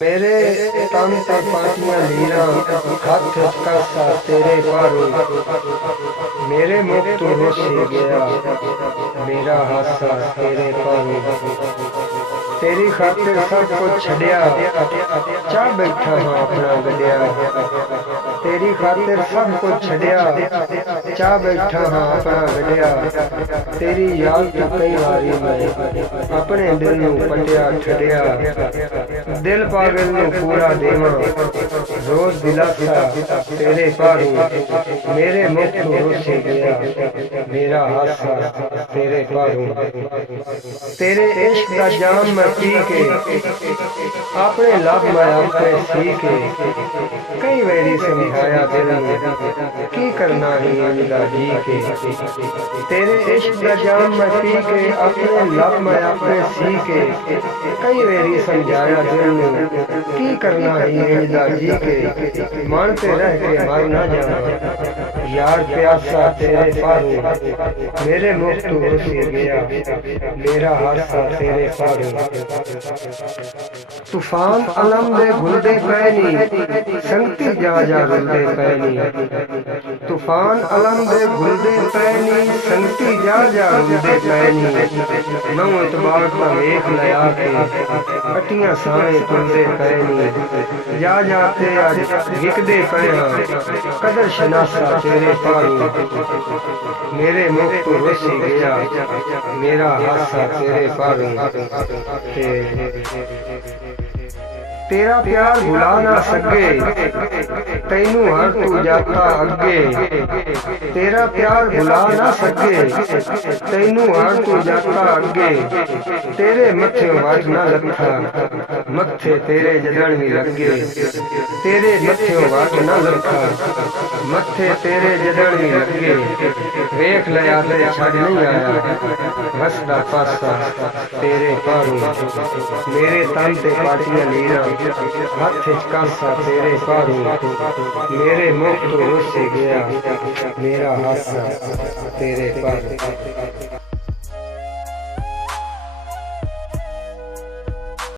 मेरे तन ते पाटियां लीरा हथ कासा तेरे पारो मेरे मुख तो रोसी गया मेरा हासा तेरे पारो तेरी खातिर सब कुछ छड़िया चा बैठा हाँ अपना गड्या तेरी खातिर सब कुछ छड़िया चा बैठा हाँ अपना गड्या तेरी याद तो कई बारी मैं अपने दिल नू पटिया छड़िया दिल पागल नू पूरा देवा रोज दिलासा तेरे पारू मेरे मुख तो रोसी गया मेरा हासा तेरे पारू तेरे इश्क का जाम मैं पी के अपने लब मैं आपे सी के कई वेरी समझाया दिल में की करना ही इंदा जी के तेरे इश्क का जाम मैं पी के अपने लब मैं आपे सी के कई वेरी समझाया दिल में की करना ही इंदा जी के मानते रह के मर ना जाना यार प्यासा तेरे पारू मेरे मुख तो रोसी गया मेरा हासा तेरे पारू तूफान अलम दे घुलदे पैनी संगती जा जा रुलदे पैनी तूफान अलम दे घुलदे पैनी संगती जा जा रुलदे पैनी नौ इतबार दा वेख लया के कटियां सावे तुलदे पैनी जा जाते अज विकदे पैना कदर शनासा तेरे पारू मेरे मुख तो रोसी गया मेरा हासा तेरे पारू तेरा प्यार भुला ना सके तैनू हर तू जाता अगे तेरा प्यार भुला ना सके तैनू हर तू जाता अगे तेरे मथे वाज ना लखा मथे तेरे जदन भी लगे तेरे मथे वाज ना लखा मथे तेरे जदन भी लगे वेख लिया ते छड़ नहीं आया वसदा पासा तेरे पारू मेरे तन ते पाटियां लीरा हथ कासा तेरे पारू मेरे मुख तो रुस गया मेरा हासा तेरे पारू।